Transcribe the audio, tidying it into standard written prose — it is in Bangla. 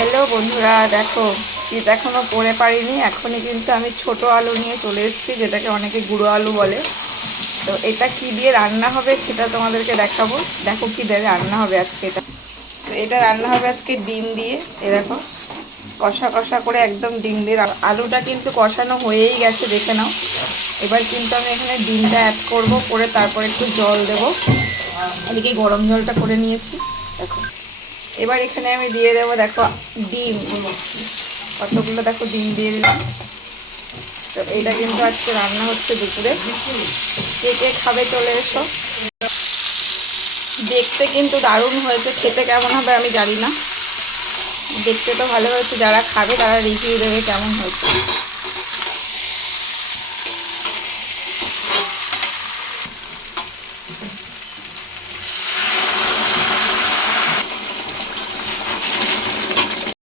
হ্যালো বন্ধুরা, দেখো শীত এখনও পড়ে পারিনি। এখনই কিন্তু আমি ছোট আলু নিয়ে চলে এসেছি, যেটাকে অনেকে গুঁড়ো আলু বলে। তো এটা কি দিয়ে রান্না হবে সেটা তোমাদেরকে দেখাবো। দেখো কি দিয়ে রান্না হবে আজকে। তো এটা রান্না হবে আজকে ডিম দিয়ে। দেখো কষা কষা করে একদম ডিম দিয়ে। আলুটা কিন্তু কষানো হয়েই গেছে, দেখে নাও। এবার কিন্তু আমি এখানে ডিমটা অ্যাড করব, করে তারপর একটু জল দেবো। এদিকে গরম জলটা করে নিয়েছি। দেখো এবার এখানে আমি দিয়ে দেবো, দেখো ডিম কতগুলো, দেখো ডিম দিয়ে দিলাম। তো এইটা কিন্তু আজকে রান্না হচ্ছে দুপুরে। কে কে খাবে চলে এসো। দেখতে কিন্তু দারুণ হয়েছে, খেতে কেমন হবে আমি জানি না। দেখতে তো ভালো হয়েছে, যারা খাবে তারা রিভিউ দেবে কেমন হয়েছে।